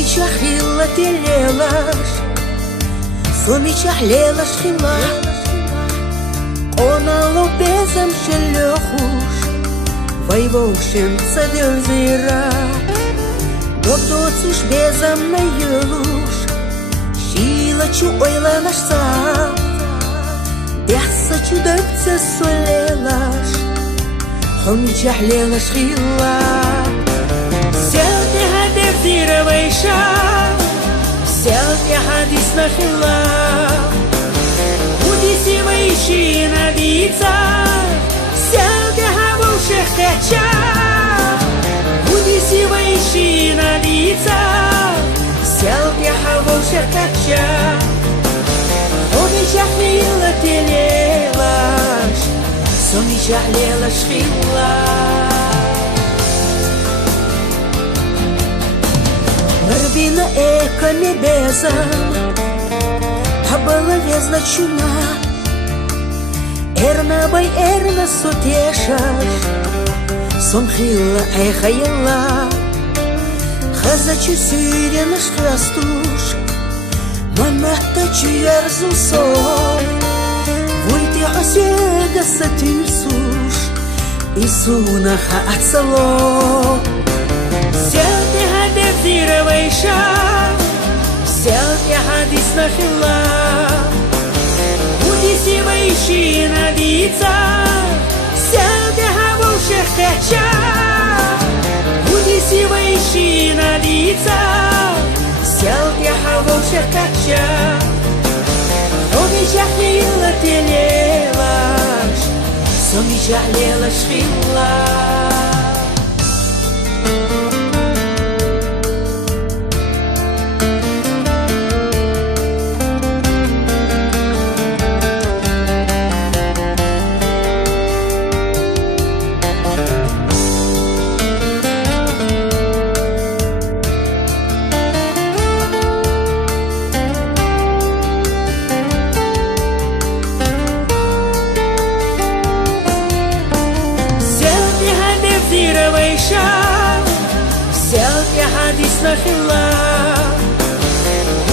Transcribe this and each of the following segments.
Somicha hila telelash, somicha hlelash hila. Ona lopezam shelokhush, vaivoshin tsadel zira. Dodocush bezam na yelush, shila chu oilanash sa. Biasa chu döptse solelash, somicha hlelash hila. Селки хадев зировейша, селки хадис нахила. Удиси вейши надица, селки хавушех кача. Удиси вейши надица, селки хавушех кача. Омичах лила телелаш, сомичах лелаш хила. Рбина эками безам, а была везна чуна. Эрна бай эрна сутешаш, сомхила эхаяла. Хазачу сиренаш храстуш, мамата чуярзу сон. Войти осега сатюсуш, исуна хаацало. Селки хадев зировейша, селки хадис нахила. Удиси вейши надица, селки хавушех кача. Удиси вейши надица, селки хавушех кача. Омичах лила телелаш, сомичах лелаш хила. Селки хадис нахила.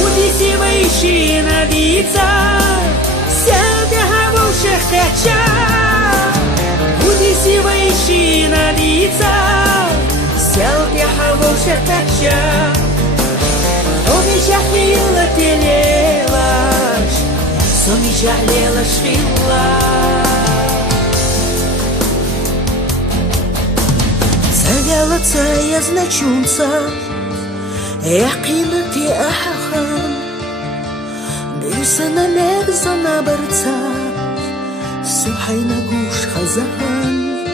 Удиси вейши надица, селки хавушех кача. Удиси вейши надица, селки хавушех кача. Омичах лила телелаш, сомичах лелаш хила. Завяла цая значунца, яқина ти ахахан. Бирсана мерзана барца, сухай на гуш хазахан.